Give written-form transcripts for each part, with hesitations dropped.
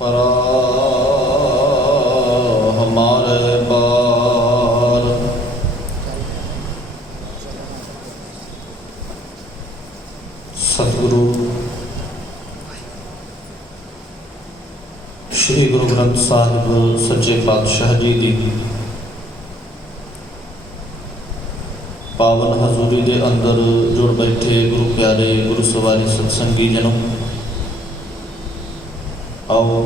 परा हमारे पार। सतगुरु श्री गुरु ग्रंथ साहिब सच्चे पातशाह जी की पावन हजूरी के अंदर जुड़ बैठे गुरु प्यारे गुरु सवारी सत्संगी जनों, आओ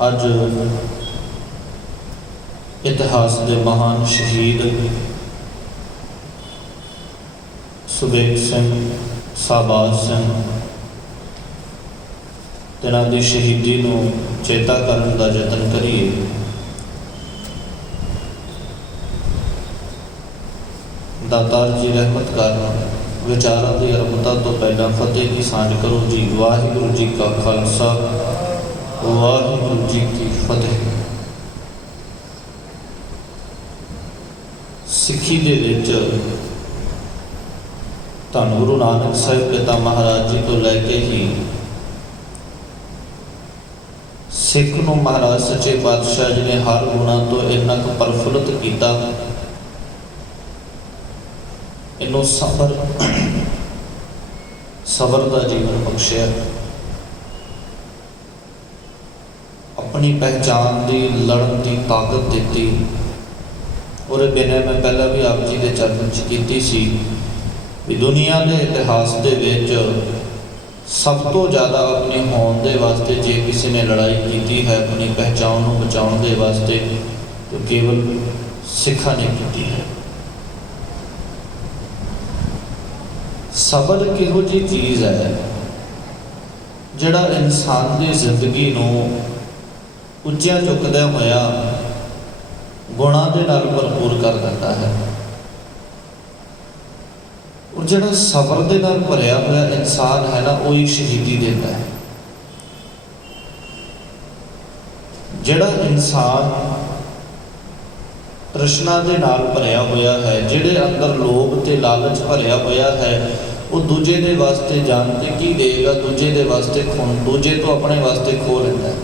अज इतिहास के महान शहीद सुबेग सिंह साहबाज सिंह तिन्हां दी शहीदी नूं चेता करन दा यतन करिए। दातार जी रहमत करन विचारां दी अरबता तो पहला फतेह की सांझ करो जी। वाहिगुरू जी का खालसा वाहिगुरू जी की फतेह। सिक्खी दे विच धन गुरु नानक साहिब पिता महाराज जी तो लैके ही सिख नूं महाराज सच्चे पातशाह जी ने हर गुणा तो इन्ना क प्रफुल्लित किया। इनू सबर का जीवन बख्शिया। अपनी पहचान की लड़न की ताकत दी। और बिना मैं पहला भी आप जी के चरण की सी भी दुनिया के इतिहास के विच सब तो ज़्यादा अपने होने के वास्ते जे किसी ने लड़ाई की है अपनी पहचान को बचाने के वास्ते तो केवल सिखा ने की है। सबर किहो जी चीज़ है जिहड़ा इंसान की जिंदगी नूं उच्चियां चुकदा होया गुणां दे नाल भरपूर कर देता है। और जिहड़ा सबर दे नाल भरिया होया इंसान है ना वही शहीदी देता है। जिहड़ा इंसान तृष्णा दे नाल भरिया होया है, जिहड़े अंदर लोभ ते लालच भरिया होया है, वो दूजे दे वास्ते जान ते की देगा, दूजे दे वास्ते खून, दूजे तो अपने वास्ते खो लेता है।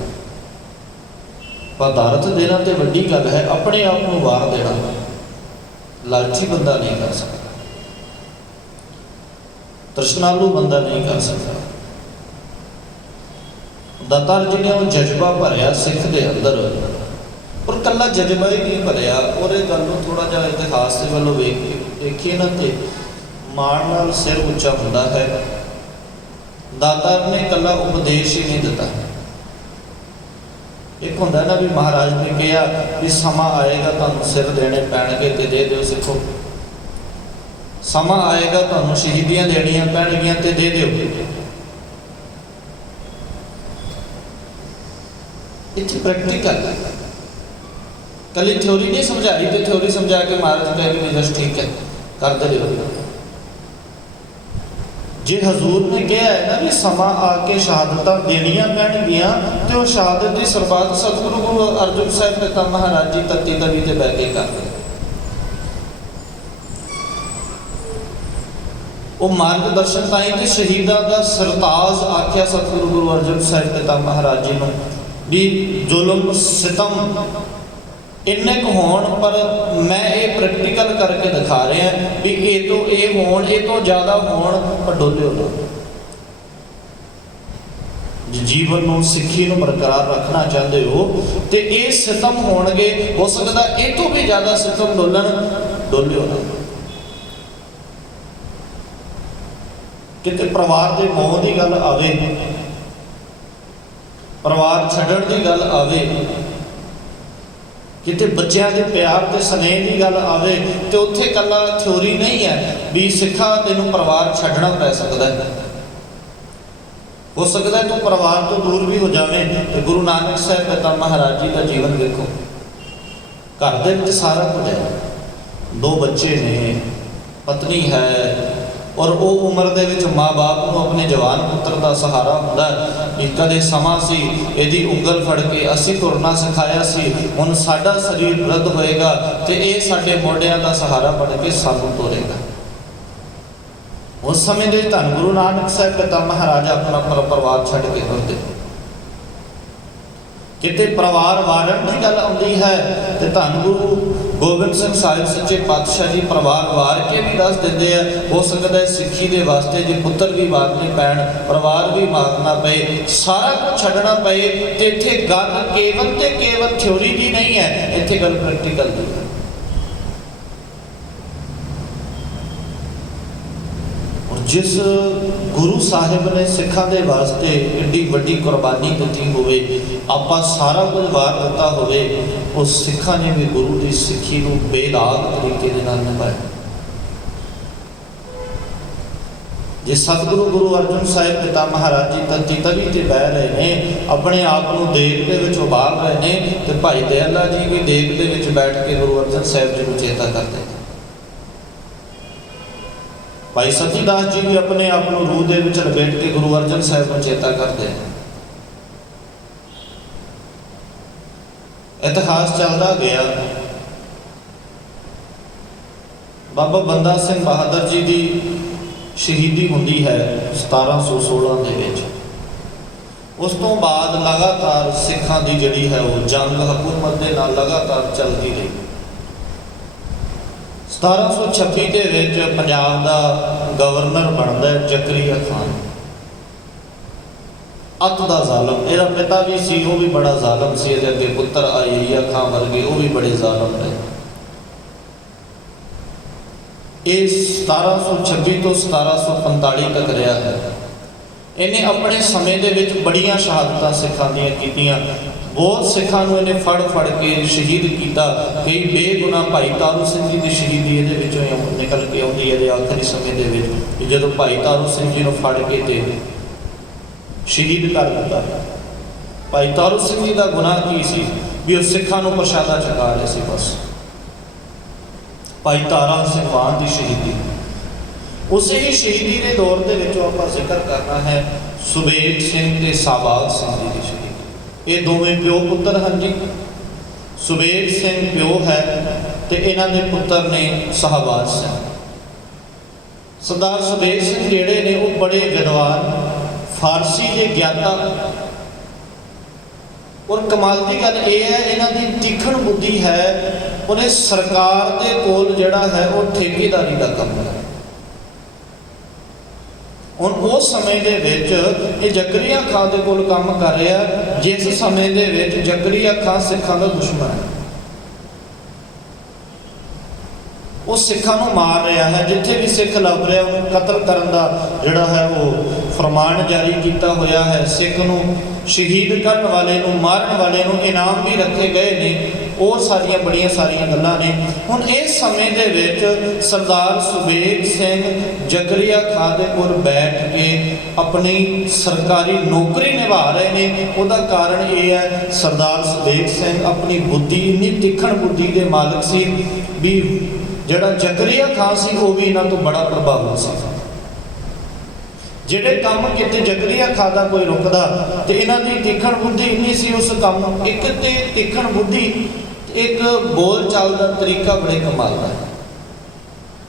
पदार्थ देना तो वड्डी गल है, अपने आप को वार देना लालची बंदा नहीं कर सकता, तृष्णालु बंदा नहीं कर सकता। दातार जी ने वो जज्बा भरिया सिख के अंदर, और कला जज्बा ही नहीं भरिया और गल थोड़ा जा इतिहास के वालों वेखिए ना तो माण नाल सिर उच्चा होंदा है। दातार ने कला उपदेश ही नहीं दिता। एक होंदा ना भी महाराज ने कहा भी समा आएगा तुहानूं सिर देने पैणगे ते दे दिओ सिखो, समा आएगा तुहानूं शहीदियां देनियां पैणगियां ते दे दिओ। इत्थे प्रैक्टिकल कली थ्योरी नहीं समझाई तो थ्योरी समझा के महाराज कहेंगे बस ठीक है करते रहो। जे हजूर ने कहा है ना भी समा आके शहादत देनियां पैणगियां तो वह शहादत की सरबत सतगुरु गुरु अर्जुन साहिब पिता महाराज जी तत्ती तवी ते बह के कर रहे। वो मार्गदर्शन ताई तो शहीदा का सरताज आख्या सतगुरु गुरु अर्जुन साहिब पिता महाराज जी ने भी जुल्म सितम इन्ने क होण पर मैं ये प्रैक्टिकल करके दिखा रहा भी ये तो ये होण ये तो ज़्यादा होण पर डोलिओ ना। जीवन में सिक्खी को बरकरार रखना चाहते हो तो ये सितम होणगे, हो सकता ये तो भी ज़्यादा सितम डोलन, डोलिओ ना। किते परिवार के मोह की गल आवे, परिवार छड्डण की गल आवे, किते बच्चों के प्यार के स्नेह की गल आवे तो उत्थे कला थ्योरी नहीं है भी सिखा तेनों परिवार छड्डना पै सकता है। हो सकता है तो परिवार तो दूर भी हो जाए। तो गुरु नानक साहिब पिता महाराज जी का जीवन देखो, घर दे विच सारा कुछ है, 2 बच्चे ने, पत्नी है, और वो उम्र दे विच माँ बाप को अपने जवान पुत्र का सहारा होंदा है। कदे समा सी इहदी उंगल फड़ के असी तुरना सिखाया सी, हुण साडा शरीर वृद्ध होएगा तो ये साडे मोढियां का सहारा बन के सानू तोरेगा। उस समय ਦੇ ਧੰਨ ਗੁਰੂ ਨਾਨਕ ਸਾਹਿਬ ਪਿਤਾ ਮਹਾਰਾਜ ਆਪਣਾ ਪਰਿਵਾਰ ਛੱਡ ਕੇ ਤੁਰਦੇ। ਕਿਤੇ ਪਰਿਵਾਰ ਵਾਰਨ ਦੀ ਗੱਲ ਆਉਂਦੀ ਹੈ ਤੇ ਧੰਨ ਗੁਰੂ ਗੋਬਿੰਦ ਸਿੰਘ ਸਾਹਿਬ ਸੱਚੇ ਪਾਤਸ਼ਾਹ ਜੀ ਪਰਿਵਾਰ ਵਾਰ ਕੇ ਵੀ ਦੱਸ ਦਿੰਦੇ ਆ। ਹੋ ਸਕਦਾ ਹੈ ਸਿੱਖੀ ਦੇ ਵਾਸਤੇ ਜੇ ਪੁੱਤਰ ਵੀ ਮਾਰਨੇ ਪੈਣ, ਪਰਿਵਾਰ ਵੀ ਮਾਰਨਾ ਪਏ, ਸਾਰਾ ਕੁਝ ਛੱਡਣਾ ਪਏ, ਤੇ ਇੱਥੇ ਗੱਲ ਕੇਵਲ ਤੇ ਕੇਵਲ ਥਿਉਰੀ ਦੀ ਨਹੀਂ ਹੈ, ਇੱਥੇ ਗੱਲ ਪ੍ਰੈਕਟੀਕਲ ਦੀ ਹੈ। जिस गुरु साहिब ने सिखा के वास्ते एड्डी वड्डी कुर्बानी दी होवे, आपां सारा कुछ वार दिता होवे, उस सिखा ने भी गुरु की सिक्खी नूं बेदाग तरीके दे नाल निभाया। जे सतगुरु गुरु अर्जन साहिब पिता महाराज जी तत्ती तवी ते बह रहे हैं, अपने आप को देग दे विच उबाल रहे हैं, तो भाई दयाला जी भी देग दे विच बैठ के गुरु अर्जन साहिब जी को चेता करते हैं। भाई सतीदास जी भी अपने आप को रूह दे विच लपेट के गुरु अर्जन साहिब को चेता करते हैं। इतिहास चलता गया। बाबा बंदा सिंह बहादुर जी की शहीदी होंदी है 1716 दे विच। उस तो बाद लगातार सिखां दी जिहड़ी है वो जंग हुकूमत दे नाल लगातार चलती रही। 1726 ਦੇ ਵਿੱਚ ਪੰਜਾਬ ਦਾ ਗਵਰਨਰ ਬਣਦਾ ਜ਼ਕਰੀਆ ਖਾਨ। ਅੱਤ ਦਾ ਜ਼ਾਲਮ, ਇਹਦਾ ਪਿਤਾ ਵੀ ਸੀ, ਉਹ ਵੀ ਬੜਾ ਜ਼ਾਲਮ ਸੀ। ਇਹਦੇ ਅੱਗੇ ਪੁੱਤਰ ਆਇਆ ਖਾਨ ਵਰਗੇ, ਉਹ ਵੀ ਬੜੇ ਜ਼ਾਲਮ ਨੇ। ਇਹ 1726 ਤੋਂ 1745 ਤੱਕ ਰਿਹਾ ਹੈ। ਇਹਨੇ ਆਪਣੇ ਸਮੇਂ ਦੇ ਵਿੱਚ ਬੜੀਆਂ ਸ਼ਹਾਦਤਾਂ ਸਿੱਖਾਂ ਦੀਆਂ ਕੀਤੀਆਂ। बहुत सिखा इन्हें फड़ फड़ के शहीद किया। कई बेगुनाह भाई तारू सिंह जी की शहीदी ये निकल के आती है आखिरी समय के जो भाई तारू सिंह जी को फड़ के ते शहीद कर दिता। भाई तारू सिंह जी का गुनाह की सी भी उस सिखा प्रशादा चका रहे थे। बस भाई तारा सिंह मान की शहीदी, उस ही शहीदी के दौर के आप जिक्र करना है सुबेग सिंह ते साबाग सिंह जी की शहीदी। ये दोवें प्यो पुत्र हैं जी। सुबेग सिंह प्यो है तो इन्हों के पुत्र ने शहबाज सिंह। सरदार सुबेग सिंह जेड़े ने वो बड़े विद्वान फारसी के ज्ञाता, और कमाल की गल ये है इन्हों की तीखण बुद्धि है। उन्हें सरकार के कोल जिहड़ा है वो ठेकेदारी का काम है। ਹੁਣ उस समय ਦੇ ਵਿੱਚ ਇਹ ਜ਼ਕਰੀਆ ਖਾਨ ਦੇ ਕੋਲ ਕੰਮ ਕਰ ਰਿਹਾ, ਜਿਸ ਸਮੇਂ ਦੇ ਵਿੱਚ ਜ਼ਕਰੀਆ ਖਾਨ ਸਿੱਖਾਂ ਦਾ ਦੁਸ਼ਮਣ ਹੈ। ਉਹ ਸਿੱਖਾਂ ਨੂੰ ਮਾਰ ਰਿਹਾ ਹੈ, ਜਿੱਥੇ ਵੀ ਸਿੱਖ ਲੱਭ ਰਿਹਾ ਉਹਨੂੰ ਕਤਲ ਕਰਨ ਦਾ ਜਿਹੜਾ ਹੈ ਉਹ ਫਰਮਾਨ ਜਾਰੀ ਕੀਤਾ ਹੋਇਆ ਹੈ। ਸਿੱਖ ਨੂੰ ਸ਼ਹੀਦ ਕਰਨ ਵਾਲੇ ਨੂੰ, ਮਾਰਨ ਵਾਲੇ ਨੂੰ ਇਨਾਮ ਵੀ ਰੱਖੇ ਗਏ ਨੇ। ਉਹ ਸਾਰੀਆਂ ਬੜੀਆਂ ਸਾਰੀਆਂ ਗੱਲਾਂ ਨੇ। ਹੁਣ ਇਸ ਸਮੇਂ ਦੇ ਵਿੱਚ ਸਰਦਾਰ ਸੁਬੇਗ ਸਿੰਘ ਜ਼ਕਰੀਆ ਖਾਨ ਦੇ ਕੋਲ ਬੈਠ ਕੇ ਆਪਣੀ ਸਰਕਾਰੀ ਨੌਕਰੀ ਨਿਭਾ ਰਹੇ ਨੇ। ਉਹਦਾ ਕਾਰਨ ਇਹ ਹੈ ਸਰਦਾਰ ਸੁਬੇਗ ਸਿੰਘ ਆਪਣੀ ਬੁੱਧੀ, ਇੰਨੀ ਤਿੱਖਣ ਬੁੱਧੀ ਦੇ ਮਾਲਕ ਸੀ ਵੀ ਜਿਹੜਾ ਜ਼ਕਰੀਆ ਖਾਨ ਸੀ ਉਹ ਵੀ ਇਹਨਾਂ ਤੋਂ ਬੜਾ ਪ੍ਰਭਾਵਿਤ ਸੀ। ਜਿਹੜੇ ਕੰਮ ਕਿਤੇ ਜ਼ਕਰੀਆ ਖਾਨ ਦਾ ਕੋਈ ਰੁਕਦਾ ਤੇ ਇਹਨਾਂ ਦੀ ਤਿੱਖਣ ਬੁੱਧੀ ਇੰਨੀ ਸੀ ਉਸ ਕੰਮ। ਇੱਕ ਤੇ ਤਿੱਖਣ ਬੁੱਧੀ, एक बोल चाल का तरीका बड़े कमाल का है।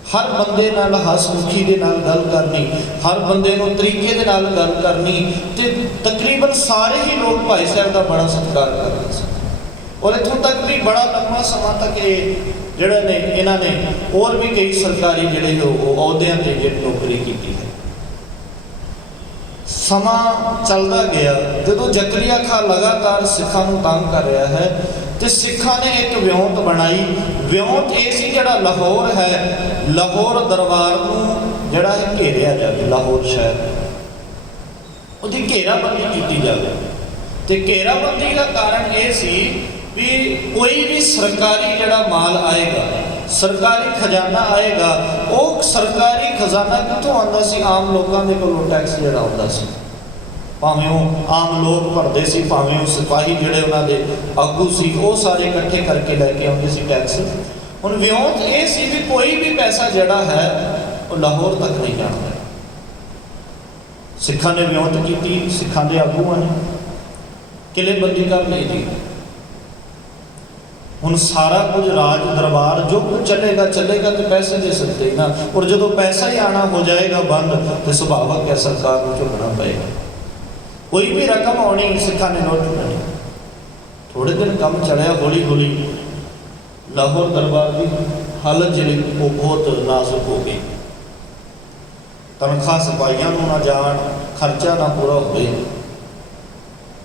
हर बंदे नाल हसमुखी के नाल गल करनी, हर बंदे नूं तरीके दे नाल गल करनी, ते तकरीबन सारे ही लोग भाई साहब का बड़ा सत्कार करते हैं। और इत्थों तक भी बड़ा लंबा समा तक ये जिहड़े ने इन्हां ने और भी कई सरकारी जिहड़े अहुदियां ते जिहड़ी नौकरी की है। समा चलता गया, जो ਜ਼ਕਰੀਆ खान लगातार सिखां नूं तंग कर रहा है तो सिखा ने एक विਉਂਤ बनाई। विਉਂਤ ये सी जिहड़ा लाहौर है, लाहौर दरबार नूं जिहड़ा है घेरिया जाए, लाहौर शहर उसकी घेराबंदी की जाए। तो घेराबंदी का कारण ये सी भी कोई भी सरकारी जिहड़ा माल आएगा, सरकारी खजाना आएगा, वो सरकारी खजाना कितों आंदा सी? आम लोगों के कोलों टैक्स जिहड़ा आंदा सी। भावें वो आम लोग भरते सी, भावें वो सिपाही जिहड़े उन्होंने आगू सी वो सारे इकट्ठे करके लैके आते सी टैक्स। हुण विਉਂਤ ये सी भी कोई भी पैसा जिहड़ा है वो लाहौर तक नहीं जाता। सिखां ने विਉਂਤ की, सिखां दे आगूआं ने किलेबंदी कर ली जी। ਹੁਣ ਸਾਰਾ ਕੁਝ ਰਾਜ ਦਰਬਾਰ ਜੋ ਕੁਝ ਚੱਲੇਗਾ ਤੇ ਪੈਸੇ ਦੇ ਸਕਦੇ ਨਾ, ਔਰ ਜਦੋਂ ਪੈਸਾ ਹੀ ਆਣਾ ਹੋ ਜਾਏਗਾ ਬੰਦ ਤੇ ਸੁਭਾਵਕ ਹੈ ਸਰਕਾਰ ਨੂੰ ਝੁਕਣਾ ਪਏਗਾ। ਕੋਈ ਵੀ ਰਕਮ ਆਉਣੀ ਸਿੱਖਾਂ ਨੇ ਨੋਟ ਕਰਨੀ। ਥੋੜੇ ਦਿਨ ਕੰਮ ਚੱਲਿਆ, ਹੌਲੀ ਹੌਲੀ ਲਾਹੌਰ ਦਰਬਾਰ ਦੀ ਹਾਲਤ ਜਿਹੜੀ ਉਹ ਬਹੁਤ ਨਾਜ਼ੁਕ ਹੋ ਗਈ। ਤਨਖਾਹ ਸਿਪਾਹੀਆਂ ਨੂੰ ਨਾ ਜਾਣ, ਖਰਚਾ ਨਾ ਪੂਰਾ ਹੋਵੇ।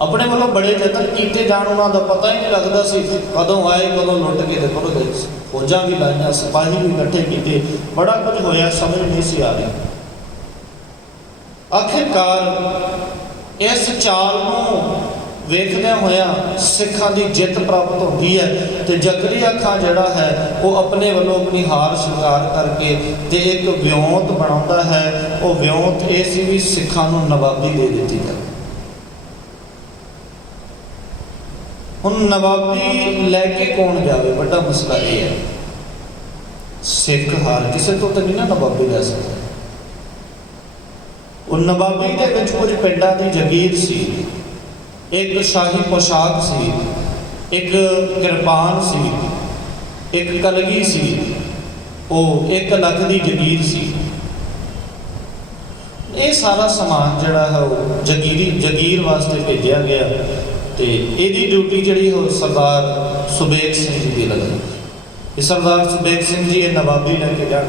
ਆਪਣੇ ਵੱਲੋਂ ਬੜੇ ਯਤਨ ਕੀਤੇ ਜਾਣ, ਉਹਨਾਂ ਦਾ ਪਤਾ ਹੀ ਨਹੀਂ ਲੱਗਦਾ ਸੀ ਕਦੋਂ ਆਏ ਕਦੋਂ ਲੁੱਟ ਕੇ ਤੇ ਤੁਰ ਗਏ। ਫੌਜਾਂ ਵੀ ਲਾਈਆਂ, ਸਿਪਾਹੀ ਵੀ ਇਕੱਠੇ ਕੀਤੇ, ਬੜਾ ਕੁਝ ਹੋਇਆ, ਸਮਝ ਨਹੀਂ ਸੀ ਆ ਰਹੀ। ਆਖਿਰਕਾਰ ਇਸ ਚਾਲ ਨੂੰ ਵੇਖਦਿਆਂ ਹੋਇਆਂ ਸਿੱਖਾਂ ਦੀ ਜਿੱਤ ਪ੍ਰਾਪਤ ਹੁੰਦੀ ਹੈ ਤੇ ਜ਼ਕਰੀਆ ਖਾਂ ਜਿਹੜਾ ਹੈ ਉਹ ਆਪਣੇ ਵੱਲੋਂ ਆਪਣੀ ਹਾਰ ਸਵੀਕਾਰ ਕਰਕੇ ਤੇ ਇੱਕ ਵਿਉਂਤ ਬਣਾਉਂਦਾ ਹੈ। ਉਹ ਵਿਉਂਤ ਇਹ ਸੀ ਵੀ ਸਿੱਖਾਂ ਨੂੰ ਨਵਾਬੀ ਦੇ ਦਿੱਤੀ ਜਾਵੇ। ਹੁਣ ਨਵਾਬੀ ਲੈ ਕੇ ਕੌਣ ਜਾਵੇ, ਵੱਡਾ ਮਸਲਾ ਇਹ ਹੈ। ਸਿੱਖ ਹਰ ਕਿਸੇ ਤੋਂ ਤਾਂ ਨਹੀਂ ਨਾ ਨਵਾਬੀ ਲੈ ਸਕਦਾ। ਉਹ ਨਵਾਬੀ ਦੇ ਵਿੱਚ ਕੁਝ ਪਿੰਡਾਂ ਦੀ ਜਗੀਰ ਸੀ, ਇੱਕ ਸ਼ਾਹੀ ਪੋਸ਼ਾਕ ਸੀ, ਇੱਕ ਕਿਰਪਾਨ ਸੀ, ਇੱਕ ਕਲਗੀ ਸੀ, ਉਹ 1 ਲੱਖ ਦੀ ਜਗੀਰ ਸੀ। ਇਹ ਸਾਰਾ ਸਮਾਨ ਜਿਹੜਾ ਹੈ ਉਹ ਜਗੀਰ ਵਾਸਤੇ ਭੇਜਿਆ ਗਿਆ ਤੇ ਇਹਦੀ ਡਿਊਟੀ ਜਿਹੜੀ ਉਹ ਸਰਦਾਰ ਸੁਬੇਗ ਸਿੰਘ ਜੀ ਦੀ ਲੱਗੀ। ਇਹ ਸਰਦਾਰ ਸੁਬੇਗ ਸਿੰਘ ਜੀ ਇਹ ਨਵਾਬੀ ਲੈ ਕੇ ਜਾਣ।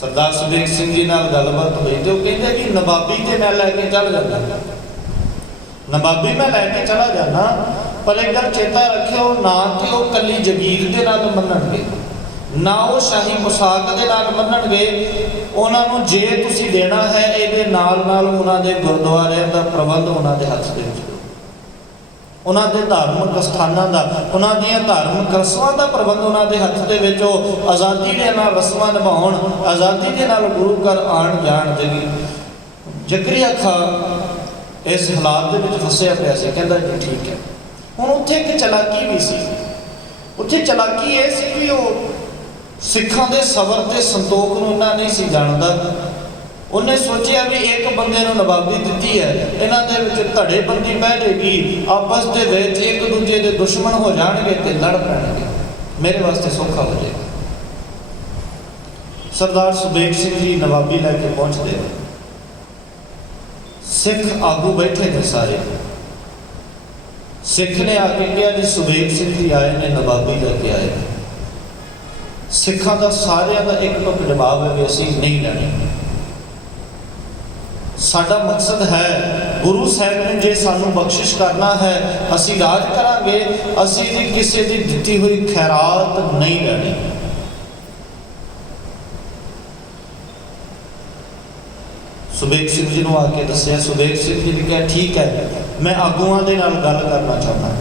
ਸਰਦਾਰ ਸੁਬੇਗ ਸਿੰਘ ਜੀ ਨਾਲ ਗੱਲਬਾਤ ਹੋਈ ਤੇ ਉਹ ਕਹਿੰਦੇ ਕਿ ਨਵਾਬੀ ਤੇ ਮੈਂ ਲੈ ਕੇ ਚੱਲ ਜਾਂਦਾ, ਨਵਾਬੀ ਮੈਂ ਲੈ ਕੇ ਚਲਾ ਜਾਣਾ, ਪਰ ਇੱਕ ਗੱਲ ਚੇਤਾ ਰੱਖਿਓ, ਨਾ ਤੇ ਉਹ ਕੱਲੀ ਜਗੀਰ ਦੇ ਨਾਲ ਮੰਨਣਗੇ, ਨਾ ਉਹ ਸ਼ਾਹੀ ਮੁਸਾਕ ਦੇ ਨਾਲ ਮੰਨਣਗੇ। ਉਹਨਾਂ ਨੂੰ ਜੇ ਤੁਸੀਂ ਦੇਣਾ ਹੈ ਇਹਦੇ ਨਾਲ ਨਾਲ ਉਹਨਾਂ ਦੇ ਗੁਰਦੁਆਰਿਆਂ ਦਾ ਪ੍ਰਬੰਧ ਉਹਨਾਂ ਦੇ ਹੱਥ ਦੇ ਵਿੱਚ, ਉਹਨਾਂ ਦੇ ਧਾਰਮਿਕ ਸਥਾਨਾਂ ਦਾ, ਉਹਨਾਂ ਦੀਆਂ ਧਾਰਮਿਕ ਰਸਮਾਂ ਦਾ ਪ੍ਰਬੰਧ ਉਹਨਾਂ ਦੇ ਹੱਥ ਦੇ ਵਿੱਚ। ਉਹ ਆਜ਼ਾਦੀ ਦੇ ਨਾਲ ਰਸਮਾਂ ਨਿਭਾਉਣ, ਆਜ਼ਾਦੀ ਦੇ ਨਾਲ ਗੁਰੂ ਘਰ ਆਉਣ ਜਾਣ। ਜ਼ਕਰੀਆ ਖਾਂ ਇਸ ਹਾਲਾਤ ਦੇ ਵਿੱਚ ਫਸਿਆ ਪਿਆ ਸੀ। ਕਹਿੰਦਾ ਜੀ ਠੀਕ ਹੈ। ਹੁਣ ਉੱਥੇ ਇੱਕ ਚਲਾਕੀ ਵੀ ਸੀ। ਉੱਥੇ ਚਲਾਕੀ ਇਹ ਸੀ ਵੀ ਉਹ ਸਿੱਖਾਂ ਦੇ ਸਬਰ ਤੇ ਸੰਤੋਖ ਨੂੰ ਇੰਨਾ ਨਹੀਂ ਸੀ ਜਾਣਦਾ। ਉਹਨੇ ਸੋਚਿਆ ਵੀ ਇੱਕ ਬੰਦੇ ਨੂੰ ਨਵਾਬੀ ਦਿੱਤੀ ਹੈ, ਇਹਨਾਂ ਦੇ ਵਿੱਚ ਧੜੇਬੰਦੀ ਪੈ ਜਾਏਗੀ, ਆਪਸ ਦੇ ਵਿੱਚ ਇੱਕ ਦੂਜੇ ਦੇ ਦੁਸ਼ਮਣ ਹੋ ਜਾਣਗੇ ਤੇ ਲੜ ਪੈਣਗੇ, ਮੇਰੇ ਵਾਸਤੇ ਸੌਖਾ ਹੋ ਜਾਏਗਾ। ਸਰਦਾਰ ਸੁਬੇਗ ਸਿੰਘ ਜੀ ਨਵਾਬੀ ਲੈ ਕੇ ਪਹੁੰਚਦੇ, ਸਿੱਖ ਆਗੂ ਬੈਠੇ ਨੇ ਸਾਰੇ। ਸਿੱਖ ਨੇ ਆ ਕੇ ਕਿਹਾ ਜੀ ਸੁਬੇਗ ਸਿੰਘ ਜੀ ਆਏ ਨੇ, ਨਵਾਬੀ ਲੈ ਕੇ ਆਏ। ਸਿੱਖਾਂ ਦਾ ਸਾਰਿਆਂ ਦਾ ਇੱਕ ਟੁੱਕ ਜਵਾਬ ਹੈ ਵੀ ਅਸੀਂ ਨਹੀਂ ਲੈਣੀ। ਸਾਡਾ ਮਕਸਦ ਹੈ ਗੁਰੂ ਸਾਹਿਬ ਨੇ ਜੇ ਸਾਨੂੰ ਬਖਸ਼ਿਸ਼ ਕਰਨਾ ਹੈ ਅਸੀਂ ਰਾਜ ਕਰਾਂਗੇ, ਅਸੀਂ ਦੀ ਕਿਸੇ ਦੀ ਦਿੱਤੀ ਹੋਈ ਖੈਰਾਤ ਨਹੀਂ ਲੈਣੀ। ਸੁਬੇਗ ਸਿੰਘ ਜੀ ਨੂੰ ਆ ਕੇ ਦੱਸਿਆ। ਸੁਬੇਗ ਸਿੰਘ ਜੀ ਨੇ ਕਿਹਾ ਠੀਕ ਹੈ, ਮੈਂ ਆਗੂਆਂ ਦੇ ਨਾਲ ਗੱਲ ਕਰਨਾ ਚਾਹੁੰਦਾ,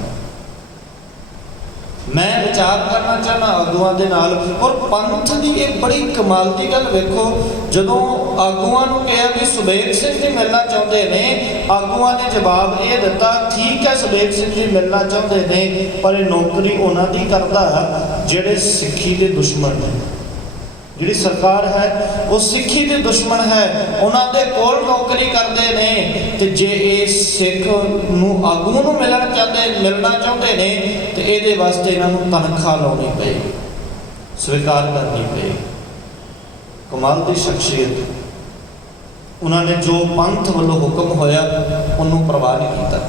ਮੈਂ ਵਿਚਾਰ ਕਰਨਾ ਚਾਹੁੰਦਾ ਆਗੂਆਂ ਦੇ ਨਾਲ। ਔਰ ਪੰਥ ਦੀ ਇਹ ਬੜੀ ਕਮਾਲ ਦੀ ਗੱਲ ਵੇਖੋ, ਜਦੋਂ ਆਗੂਆਂ ਨੂੰ ਕਿਹਾ ਵੀ ਸੁਬੇਗ ਸਿੰਘ ਜੀ ਮਿਲਣਾ ਚਾਹੁੰਦੇ ਨੇ, ਆਗੂਆਂ ਨੇ ਜਵਾਬ ਇਹ ਦਿੱਤਾ ਠੀਕ ਹੈ ਸੁਬੇਗ ਸਿੰਘ ਜੀ ਮਿਲਣਾ ਚਾਹੁੰਦੇ ਨੇ, ਪਰ ਇਹ ਨੌਕਰੀ ਉਹਨਾਂ ਦੀ ਕਰਦਾ ਜਿਹੜੇ ਸਿੱਖੀ ਦੇ ਦੁਸ਼ਮਣ ਨੇ। ਜਿਹੜੀ ਸਰਕਾਰ ਹੈ ਉਹ ਸਿੱਖੀ ਦੇ ਦੁਸ਼ਮਣ ਹੈ, ਉਹਨਾਂ ਦੇ ਕੋਲ ਨੌਕਰੀ ਕਰਦੇ ਨੇ। ਤੇ ਜੇ ਇਹ ਸਿੱਖ ਨੂੰ ਆਗੂ ਨੂੰ ਮਿਲਣਾ ਚਾਹੁੰਦੇ ਨੇ ਤੇ ਇਹਦੇ ਵਾਸਤੇ ਇਹਨਾਂ ਨੂੰ ਤਨਖਾਹ ਲਾਉਣੀ ਪਏਗੀ, ਸਵੀਕਾਰ ਕਰਨੀ ਪਏਗੀ। ਕਮਾਲ ਦੀ ਸ਼ਖਸੀਅਤ। ਉਹਨਾਂ ਨੇ ਜੋ ਪੰਥ ਵੱਲੋਂ ਹੁਕਮ ਹੋਇਆ ਉਹਨੂੰ ਪਰਵਾਹ ਨਹੀਂ ਕੀਤਾ।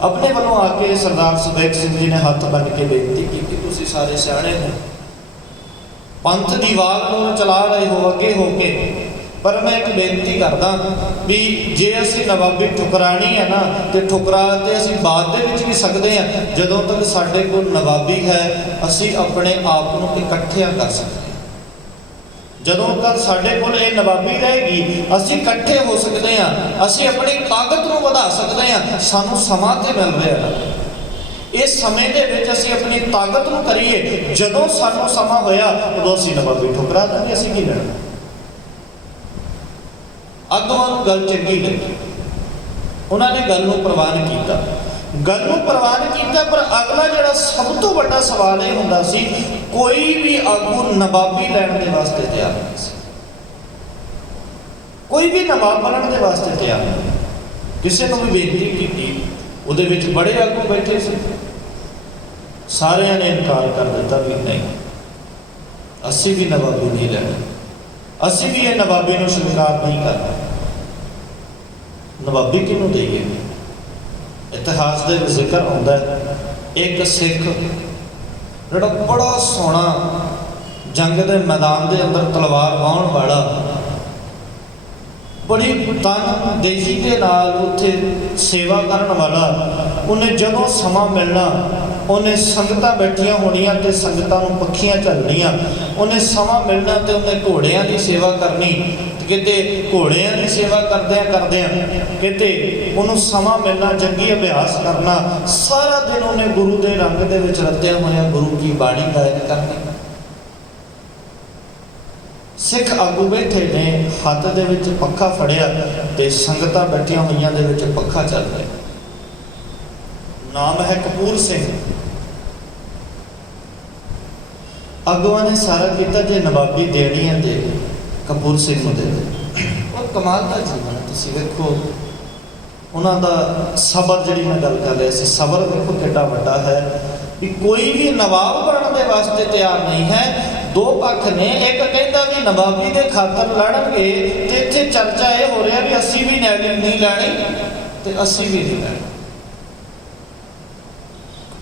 ਆਪਣੇ ਵੱਲੋਂ ਆ ਕੇ ਸਰਦਾਰ ਸੁਬੇਗ ਸਿੰਘ ਜੀ ਨੇ ਹੱਥ ਬੰਨ੍ਹ ਕੇ ਬੇਨਤੀ ਕੀਤੀ, ਤੁਸੀਂ ਸਾਰੇ ਸਿਆਣੇ ਹੋ, ਪੰਥ ਦੀ ਵਾਗ ਨੂੰ ਚਲਾ ਰਹੇ ਹੋ ਅੱਗੇ ਹੋ ਕੇ, ਪਰ ਮੈਂ ਇੱਕ ਬੇਨਤੀ ਕਰਦਾ ਵੀ ਜੇ ਅਸੀਂ ਨਵਾਬੀ ਠੁਕਰਾਣੀ ਹੈ ਨਾ ਤੇ ਠੁਕਰਾ ਤੇ ਅਸੀਂ ਬਾਅਦ ਦੇ ਵਿੱਚ ਵੀ ਸਕਦੇ ਹਾਂ। ਜਦੋਂ ਤੱਕ ਸਾਡੇ ਕੋਲ ਨਵਾਬੀ ਹੈ ਅਸੀਂ ਆਪਣੇ ਆਪ ਨੂੰ ਇਕੱਠਿਆਂ ਕਰ ਸਕਦੇ ਹਾਂ। ਜਦੋਂ ਤੱਕ ਸਾਡੇ ਕੋਲ ਇਹ ਨਵਾਬੀ ਰਹੇਗੀ ਅਸੀਂ ਇਕੱਠੇ ਹੋ ਸਕਦੇ ਹਾਂ, ਅਸੀਂ ਆਪਣੀ ਤਾਕਤ ਨੂੰ ਵਧਾ ਸਕਦੇ ਹਾਂ। ਸਾਨੂੰ ਸਮਾਂ ਤੇ ਮਿਲ ਰਿਹਾ, ਇਸ ਸਮੇਂ ਦੇ ਵਿੱਚ ਅਸੀਂ ਆਪਣੀ ਤਾਕਤ ਨੂੰ ਕਰੀਏ। ਜਦੋਂ ਸਾਨੂੰ ਸਮਾਂ ਹੋਇਆ ਉਦੋਂ ਅਸੀਂ ਨਵਾਬੀ ਠੁਕਰਾ ਦਾਂਗੇ, ਅਸੀਂ ਕੀ ਲੈਣਾ। ਆਗੂਆਂ ਨੂੰ ਗੱਲ ਚੰਗੀ ਲੱਗੀ, ਉਹਨਾਂ ਨੇ ਗੱਲ ਨੂੰ ਪ੍ਰਵਾਨ ਕੀਤਾ, ਪਰ ਅਗਲਾ ਜਿਹੜਾ ਸਭ ਤੋਂ ਵੱਡਾ ਸਵਾਲ ਇਹ ਹੁੰਦਾ ਸੀ, ਕੋਈ ਵੀ ਆਗੂ ਨਵਾਬੀ ਲੈਣ ਦੇ ਵਾਸਤੇ ਤਿਆਰ ਨਹੀਂ ਸੀ, ਕੋਈ ਵੀ ਨਵਾਬ ਬਣਨ ਦੇ ਵਾਸਤੇ ਤਿਆਰ ਨਹੀਂ। ਕਿਸੇ ਨੂੰ ਵੀ ਬੇਨਤੀ ਕੀਤੀ ਉਹਦੇ ਵਿੱਚ ਬੜੇ ਆਗੂ ਬੈਠੇ ਸੀ, ਸਾਰਿਆਂ ਨੇ ਇਨਕਾਰ ਕਰ ਦਿੱਤਾ ਵੀ ਨਹੀਂ, ਅਸੀਂ ਵੀ ਨਵਾਬੀ ਨਹੀਂ ਲੈਣੀ, ਅਸੀਂ ਵੀ ਇਹ ਨਵਾਬੀ ਨੂੰ ਸਵੀਕਾਰ ਨਹੀਂ ਕਰਨਾ। ਨਵਾਬੀ ਕਿਹਨੂੰ ਦੇਈਏ? ਇਤਿਹਾਸ ਦੇ ਵਿੱਚ ਜ਼ਿਕਰ ਆਉਂਦਾ ਹੈ, ਇੱਕ ਸਿੱਖ ਜਿਹੜਾ ਬੜਾ ਸੋਹਣਾ ਜੰਗ ਦੇ ਮੈਦਾਨ ਦੇ ਅੰਦਰ ਤਲਵਾਰ ਵਾਹੁਣ ਵਾਲਾ, ਬੜੀ ਤਨਦੇਹੀ ਦੇ ਨਾਲ ਉੱਥੇ ਸੇਵਾ ਕਰਨ ਵਾਲਾ, ਉਹਨੇ ਜਦੋਂ ਸਮਾਂ ਮਿਲਣਾ, ਉਹਨੇ ਸੰਗਤਾਂ ਬੈਠੀਆਂ ਹੋਣੀਆਂ ਤੇ ਸੰਗਤਾਂ ਨੂੰ ਪੱਖੀਆਂ ਝੱਲਣੀਆਂ, ਉਹਨੇ ਸਮਾਂ ਮਿਲਣਾ ਤੇ ਉਹਨੇ ਘੋੜਿਆਂ ਦੀ ਸੇਵਾ ਕਰਨੀ। ਕਿਤੇ ਘੋੜਿਆਂ ਦੀ ਸੇਵਾ ਕਰਦਿਆਂ ਕਿਤੇ ਉਹਨੂੰ ਸਮਾਂ ਮਿਲਣਾ ਜੰਗੀ ਅਭਿਆਸ ਕਰਨਾ। ਸਾਰਾ ਦਿਨ ਉਹਨੇ ਗੁਰੂ ਦੇ ਰੰਗ ਦੇ ਵਿੱਚ ਰੱਤਿਆ ਹੋਇਆ ਗੁਰੂ ਕੀ ਬਾਣੀ ਗਾਇਨ ਕਰਨੀ। ਸਿੱਖ ਆਗੂ ਬੈਠੇ ਨੇ, ਹੱਥ ਦੇ ਵਿੱਚ ਪੱਖਾ ਫੜਿਆ ਤੇ ਸੰਗਤਾਂ ਬੈਠੀਆਂ ਹੋਈਆਂ ਦੇ ਵਿੱਚ ਪੱਖਾ ਚੱਲ ਰਿਹਾ। ਨਾਮ ਹੈ ਕਪੂਰ ਸਿੰਘ। ਆਗੂਆਂ ਨੇ ਸਾਰਾ ਕੀਤਾ, ਜੇ ਨਵਾਬੀ ਦੇਣੀ ਹੈ ਤੇ ਕਪੂਰ ਸਿੰਘ ਨੂੰ ਦੇ ਦੇ। ਉਹ ਕਮਾਲ ਦਾ ਜੀਵਨ, ਤੁਸੀਂ ਵੇਖੋ ਉਹਨਾਂ ਦਾ ਸਬਰ, ਜਿਹੜੀ ਮੈਂ ਗੱਲ ਕਰ ਰਿਹਾ ਸੀ, ਸਬਰ ਵੇਖੋ ਕਿੱਡਾ ਵੱਡਾ ਹੈ ਵੀ ਕੋਈ ਵੀ ਨਵਾਬ ਬਣਨ ਦੇ ਵਾਸਤੇ ਤਿਆਰ ਨਹੀਂ ਹੈ। ਦੋ ਪੱਖ ਨੇ, ਇੱਕ ਕਹਿੰਦਾ ਵੀ ਨਵਾਬੀ ਦੇ ਖਾਤਰ ਲੜਨਗੇ, ਤੇ ਇੱਥੇ ਚਰਚਾ ਇਹ ਹੋ ਰਿਹਾ ਵੀ ਅਸੀਂ ਵੀ ਨਹੀਂ ਲੈਣੀ ਤੇ ਅਸੀਂ ਵੀ ਨਹੀਂ ਲੈਣੀ।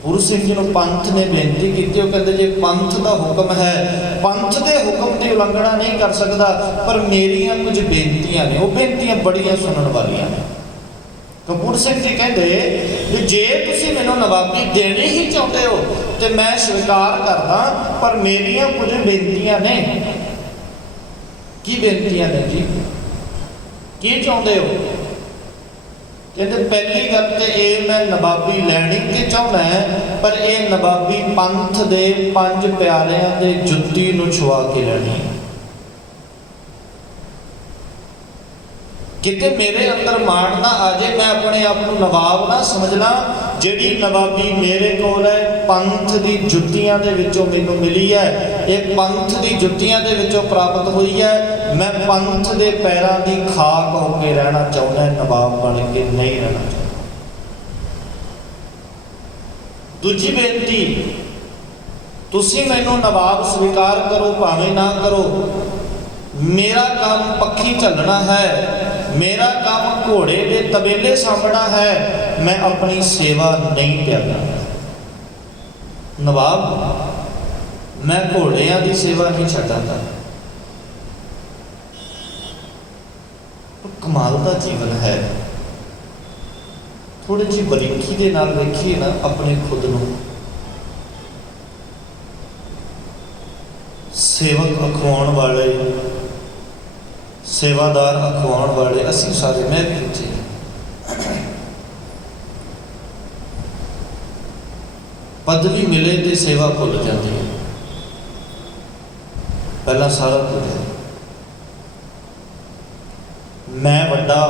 ਗੁਰੂ ਸਿੰਘ ਜੀ ਨੂੰ ਪੰਥ ਨੇ ਬੇਨਤੀ ਕੀਤੀ, ਉਹ ਕਹਿੰਦੇ ਜੇ ਪੰਥ ਦਾ ਹੁਕਮ ਹੈ, ਪੰਥ ਦੇ ਹੁਕਮ ਦੀ ਉਲੰਘਣਾ ਨਹੀਂ ਕਰ ਸਕਦਾ, ਪਰ ਮੇਰੀਆਂ ਕੁਝ ਬੇਨਤੀਆਂ ਨੇ, ਉਹ ਬੇਨਤੀਆਂ ਬੜੀਆਂ ਸੁਣਨ ਵਾਲੀਆਂ ਨੇ। ਕਪੂਰ ਸਿੰਘ ਜੀ ਕਹਿੰਦੇ ਵੀ ਜੇ ਤੁਸੀਂ ਮੈਨੂੰ ਨਵਾਬੀ ਦੇਣੀ ਹੀ ਚਾਹੁੰਦੇ ਹੋ ਤੇ ਮੈਂ ਸਵੀਕਾਰ ਕਰਦਾ, ਪਰ ਮੇਰੀਆਂ ਕੁਝ ਬੇਨਤੀਆਂ ਨੇ। ਕੀ ਬੇਨਤੀਆਂ ਨੇ ਜੀ? ਕੀ ਚਾਹੁੰਦੇ ਹੋ? ਕਹਿੰਦੇ ਪਹਿਲੀ ਗੱਲ ਤੇ ਇਹ, ਮੈਂ ਨਵਾਬੀ ਲੈਣੀ ਕਿ ਚਾਹੁੰਦਾ, ਪਰ ਇਹ ਨਵਾਬੀ ਪੰਥ ਦੇ 5 ਪਿਆਰਿਆਂ ਦੇ ਜੁੱਤੀ ਨੂੰ ਛੁਆ ਕੇ ਲੈਣੀ। ਕਿਤੇ ਮੇਰੇ ਅੰਦਰ ਮਾਣ ਨਾ ਆ ਜਾਏ, ਮੈਂ ਆਪਣੇ ਆਪ ਨੂੰ ਨਵਾਬ ਨਾ ਸਮਝ ਲਾਂ। ਜਿਹੜੀ ਨਵਾਬੀ ਮੇਰੇ ਕੋਲ ਹੈ, ਪੰਥ ਦੀ ਜੁੱਤੀਆਂ ਦੇ ਵਿੱਚੋਂ ਮੈਨੂੰ ਮਿਲੀ ਹੈ, ਇਹ ਪੰਥ ਦੀ ਜੁੱਤੀਆਂ ਦੇ ਵਿੱਚੋਂ ਪ੍ਰਾਪਤ ਹੋਈ ਹੈ। ਮੈਂ ਪੰਥ ਦੇ ਪੈਰਾਂ ਦੀ ਖਾਕ ਹੋ ਕੇ ਰਹਿਣਾ ਚਾਹੁੰਦਾ, ਨਵਾਬ ਬਣ ਕੇ ਨਹੀਂ ਰਹਿਣਾ ਚਾਹੁੰਦਾ। ਦੂਜੀ ਬੇਨਤੀ, ਤੁਸੀਂ ਮੈਨੂੰ ਨਵਾਬ ਸਵੀਕਾਰ ਕਰੋ ਭਾਵੇਂ ਨਾ ਕਰੋ, ਮੇਰਾ ਕੰਮ ਪੱਖੀ ਝੱਲਣਾ ਹੈ, ਮੇਰਾ ਕੰਮ ਘੋੜੇ ਦੇ ਤਬੇਲੇ ਸਾਂਭਣਾ ਹੈ, ਮੈਂ ਆਪਣੀ ਸੇਵਾ ਨਹੀਂ ਤਿਆਗਾਂਗਾ। ਨਵਾਬ, ਮੈਂ ਘੋੜਿਆਂ ਦੀ ਸੇਵਾ ਨਹੀਂ ਛੱਡਾਂਗਾ। ਕਮਾਲ ਦਾ ਜੀਵਨ ਹੈ। ਥੋੜੀ ਜਿਹੀ ਬਰੀਕੀ ਦੇ ਨਾਲ ਵੇਖੀਏ ਨਾ ਆਪਣੇ ਖੁਦ ਨੂੰ। ਸੇਵਕ ਅਖਵਾਉਣ ਵਾਲੇ, ਸੇਵਾਦਾਰ ਅਖਵਾਉਣ ਵਾਲੇ ਅਸੀਂ ਸਾਰੇ, ਮੈਂ ਵੀ ਜੀ। ਪਦਵੀ ਮਿਲੇ ਤੇ ਸੇਵਾ ਭੁੱਲ ਜਾਂਦੀ ਹੈ। ਪਹਿਲਾਂ ਸਾਰਾ ਕੁਝ ਮੈਂ ਵੱਡਾ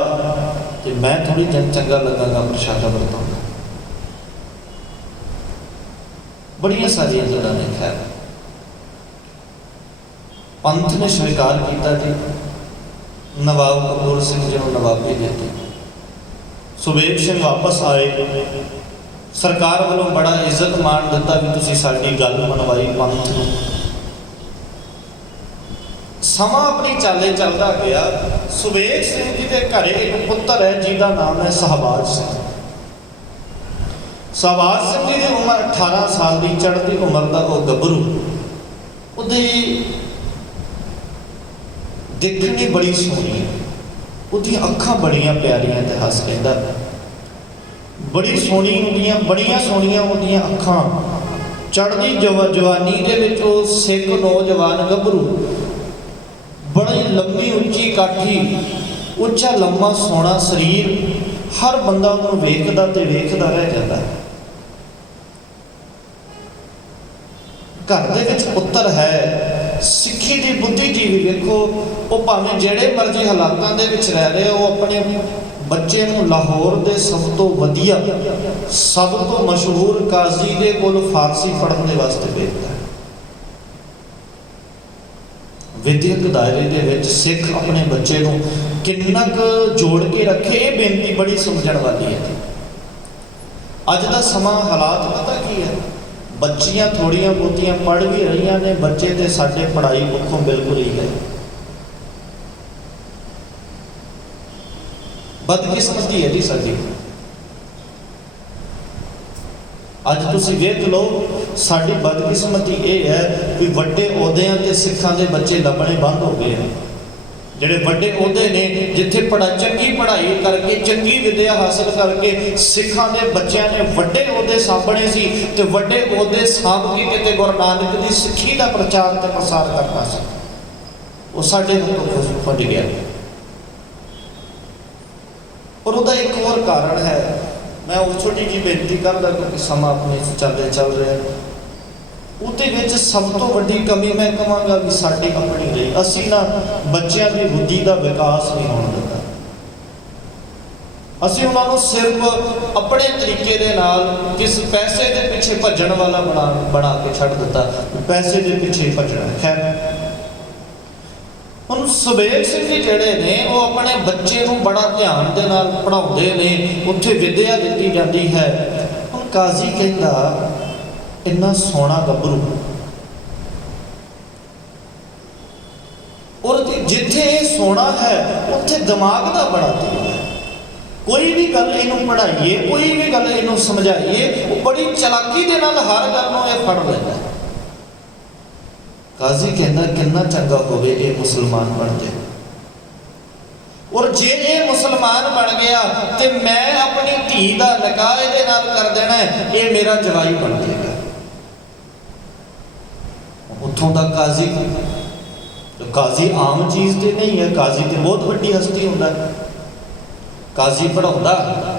ਤੇ ਮੈਂ ਥੋੜੀ ਚੰਗਾ ਲੱਗਾਂਗਾ, ਪ੍ਰਸ਼ਾਦਾ ਵਰਤਾਂਗਾ। ਬੜੀਆਂ ਸਾਰੀਆਂ ਜੜ੍ਹਾਂ ਨੇ। ਖੈਰ, ਪੰਥ ਨੇ ਸਵੀਕਾਰ ਕੀਤਾ ਜੀ, ਨਵਾਬ ਕਪੂਰ ਸਿੰਘ ਜੀ ਨੂੰ ਨਵਾਬੀ ਦਿੱਤੀ। ਸੁਬੇਗ ਸਿੰਘ ਵਾਪਸ ਆਏ, ਸਰਕਾਰ ਵੱਲੋਂ ਬੜਾ ਇੱਜ਼ਤ ਮਾਣ ਦਿੱਤਾ ਵੀ ਤੁਸੀਂ ਸਾਡੀ ਗੱਲ ਮਨਵਾਈ ਪੰਥ ਨੂੰ। ਸਮਾਂ ਆਪਣੀ ਚਾਲੇ ਚੱਲਦਾ ਗਿਆ। ਸੁਬੇਗ ਸਿੰਘ ਜੀ ਦੇ ਘਰੇ ਇੱਕ ਪੁੱਤਰ ਹੈ ਜਿਹਦਾ ਨਾਮ ਹੈ ਸ਼ਹਬਾਜ਼ ਸਿੰਘ। ਸ਼ਹਬਾਜ਼ ਸਿੰਘ ਜੀ ਦੀ ਉਮਰ 18 ਸਾਲ ਦੀ, ਚੜ੍ਹਦੀ ਉਮਰ ਦਾ ਉਹ ਗੱਭਰੂ। ਉਹਦੀ ਦੇਖਣੀ ਬੜੀ ਸੋਹਣੀ, ਉਹਦੀਆਂ ਅੱਖਾਂ ਬੜੀਆਂ ਪਿਆਰੀਆਂ, ਇਤਿਹਾਸ ਕਹਿੰਦਾ ਬੜੀ ਸੋਹਣੀ ਉਹਦੀਆਂ, ਬੜੀਆਂ ਸੋਹਣੀਆਂ ਉਹਦੀਆਂ ਅੱਖਾਂ। ਚੜ੍ਹਦੀ ਜਵਾਨੀ ਦੇ ਵਿੱਚ ਉਹ ਸਿੱਖ ਨੌਜਵਾਨ ਗੱਭਰੂ, ਬੜੀ ਲੰਮੀ ਉੱਚੀ ਕਾਠੀ, ਉੱਚਾ ਲੰਮਾ ਸੋਹਣਾ ਸਰੀਰ। ਹਰ ਬੰਦਾ ਉਹਨੂੰ ਵੇਖਦਾ ਤੇ ਵੇਖਦਾ ਰਹਿ ਜਾਂਦਾ। ਘਰ ਦੇ ਵਿੱਚ ਪੁੱਤਰ ਹੈ, ਸਿੱਖੀ ਦੀ ਬੁੱਧੀਜੀਵੀ। ਵੇਖੋ, ਉਹ ਭਾਵੇਂ ਜਿਹੜੇ ਮਰਜ਼ੀ ਹਾਲਾਤਾਂ ਦੇ ਵਿੱਚ ਰਹਿ ਰਹੇ, ਉਹ ਆਪਣੇ ਬੱਚੇ ਨੂੰ ਲਾਹੌਰ ਦੇ ਸਭ ਤੋਂ ਵਧੀਆ, ਸਭ ਤੋਂ ਮਸ਼ਹੂਰ ਕਾਜ਼ੀ ਦੇ ਕੋਲ ਫਾਰਸੀ ਪੜ੍ਹਨ ਦੇ ਵਾਸਤੇ ਭੇਜਦਾ ਹੈ। ਵਿਦਿਅਕ ਦਾਇਰੇ ਦੇ ਵਿੱਚ ਸਿੱਖ ਆਪਣੇ ਬੱਚੇ ਨੂੰ ਕਿੰਨਾ ਕੁ ਜੋੜ ਕੇ ਰੱਖੇ, ਇਹ ਬੇਨਤੀ ਬੜੀ ਸਮਝਣ ਵਾਲੀ ਹੈ। ਅੱਜ ਦਾ ਸਮਾਂ ਹਾਲਾਤ ਪਤਾ ਕੀ ਹੈ, ਬੱਚੀਆਂ ਥੋੜੀਆਂ ਬਹੁਤੀਆਂ ਪੜ੍ਹ ਵੀ ਰਹੀਆਂ ਨੇ, ਬੱਚੇ ਤੇ ਸਾਡੇ ਪੜ੍ਹਾਈ ਪੱਖੋਂ ਬਿਲਕੁਲ ਹੀ ਹੈ। ਬਦਕਿਸਮਤੀ ਹੈ ਜੀ ਸਾਡੀ। ਅੱਜ ਤੁਸੀਂ ਵੇਖ ਲਓ, ਸਾਡੀ ਬਦਕਿਸਮਤੀ ਇਹ ਹੈ ਵੀ ਵੱਡੇ ਅਹੁਦਿਆਂ ਤੇ ਸਿੱਖਾਂ ਦੇ ਬੱਚੇ ਲੱਭਣੇ ਬੰਦ ਹੋ ਗਏ ਹਨ। ਜਿਹੜੇ ਵੱਡੇ ਅਹੁਦੇ ਨੇ, ਜਿੱਥੇ ਚੰਗੀ ਪੜ੍ਹਾਈ ਕਰਕੇ, ਚੰਗੀ ਵਿੱਦਿਆ ਹਾਸਲ ਕਰਕੇ ਸਿੱਖਾਂ ਦੇ ਬੱਚਿਆਂ ਨੇ ਵੱਡੇ ਅਹੁਦੇ ਸਾਂਭਣੇ ਸੀ, ਤੇ ਵੱਡੇ ਅਹੁਦੇ ਸਾਂਭ ਕੇ ਕਿਤੇ ਗੁਰੂ ਨਾਨਕ ਦੀ ਸਿੱਖੀ ਦਾ ਪ੍ਰਚਾਰ ਤੇ ਪ੍ਰਸਾਰ ਕਰਨਾ ਸੀ, ਉਹ ਸਾਡੇ ਹੱਥੋਂ ਫੁੱਟ ਗਿਆ। ਔਰ ਉਹਦਾ ਇੱਕ ਹੋਰ ਕਾਰਨ ਹੈ, ਮੈਂ ਉਹ ਛੋਟੀ ਜਿਹੀ ਬੇਨਤੀ ਕਰਦਾ ਕਿਉਂਕਿ ਸਮਾਂ ਆਪਣੇ ਚੱਲ ਰਿਹਾ। ਉਹਦੇ ਵਿੱਚ ਸਭ ਤੋਂ ਵੱਡੀ ਕਮੀ ਮੈਂ ਕਹਾਂਗਾ ਵੀ ਸਾਡੀ ਆਪਣੀ ਰਹੀ। ਅਸੀਂ ਨਾ ਬੱਚਿਆਂ ਦੀ ਬੁੱਧੀ ਦਾ ਵਿਕਾਸ ਨਹੀਂ ਹੋਣ ਦਿੱਤਾ। ਅਸੀਂ ਉਹਨਾਂ ਨੂੰ ਸਿਰਫ ਆਪਣੇ ਤਰੀਕੇ ਦੇ ਨਾਲ ਕਿਸ ਪੈਸੇ ਦੇ ਪਿੱਛੇ ਭੱਜਣ ਵਾਲਾ ਬਣਾ ਕੇ ਛੱਡ ਦਿੱਤਾ, ਪੈਸੇ ਦੇ ਪਿੱਛੇ ਭੱਜਣਾ। ਖੈਰ, ਹੁਣ ਸੁਬੇਗ ਸਿੰਘ ਜੀ ਜਿਹੜੇ ਨੇ, ਉਹ ਆਪਣੇ ਬੱਚੇ ਨੂੰ ਬੜਾ ਧਿਆਨ ਦੇ ਨਾਲ ਪੜ੍ਹਾਉਂਦੇ ਨੇ, ਉੱਥੇ ਵਿੱਦਿਆ ਦਿੱਤੀ ਜਾਂਦੀ ਹੈ। ਹੁਣ ਕਾਜ਼ੀ ਕਹਿੰਦਾ, ਇੰਨਾ ਸੋਹਣਾ ਗੱਭਰੂ, ਔਰ ਜਿੱਥੇ ਇਹ ਸੋਹਣਾ ਹੈ ਉੱਥੇ ਦਿਮਾਗ ਦਾ ਬੜਾ ਤੇਜ਼ ਹੈ। ਕੋਈ ਵੀ ਗੱਲ ਇਹਨੂੰ ਪੜ੍ਹਾਈਏ, ਕੋਈ ਵੀ ਗੱਲ ਇਹਨੂੰ ਸਮਝਾਈਏ, ਉਹ ਬੜੀ ਚਲਾਕੀ ਦੇ ਨਾਲ ਹਰ ਗੱਲ ਨੂੰ ਇਹ ਫੜ ਲੈਂਦਾ। ਕਾਜ਼ੀ ਕਹਿੰਦਾ, ਕਿੰਨਾ ਚੰਗਾ ਹੋਵੇ ਇਹ ਮੁਸਲਮਾਨ ਬਣ ਜਾਏ, ਔਰ ਜੇ ਇਹ ਮੁਸਲਮਾਨ ਬਣ ਗਿਆ ਤੇ ਮੈਂ ਆਪਣੀ ਧੀ ਦਾ ਨਿਕਾਹ ਇਹਦੇ ਨਾਲ ਕਰ ਦੇਣਾ, ਇਹ ਮੇਰਾ ਜਵਾਈ ਬਣ ਜਾਏਗਾ। ਉੱਥੋਂ ਦਾ ਕਾਜ਼ੀ ਆਮ ਚੀਜ਼ ਤੇ ਨਹੀਂ ਹੈ, ਕਾਜ਼ੀ ਤੇ ਬਹੁਤ ਵੱਡੀ ਹਸਤੀ ਹੁੰਦਾ। ਕਾਜ਼ੀ ਪੜ੍ਹਾਉਂਦਾ